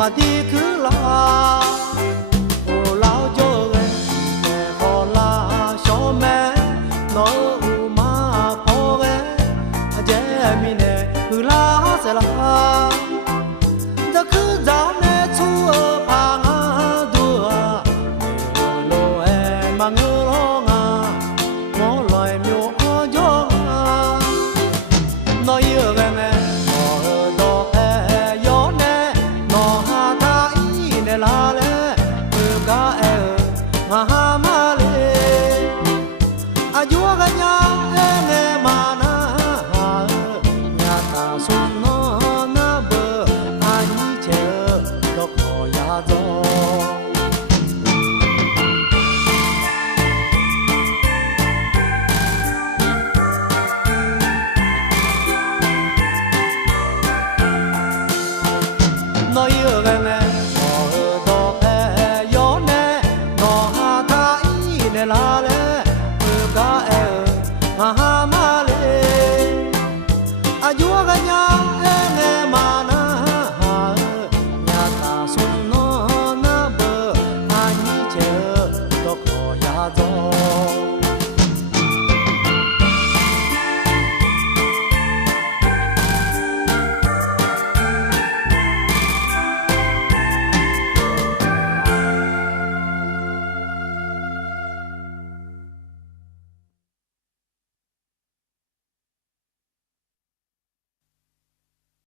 mà đi cứ lo ô lao cho em để khó la cho mẹ nó mà khó em chế mi nè cứ la sẽ la đã cứ dạo nè chúa phang đùa lô em mà ngơ lo ngà ngó loài miêu gió nói yêu em la le ga ma ma le ajua ga nya ne ma na nya ta sun no na bơ ani che lo ko ya zo nói yêu em la le ga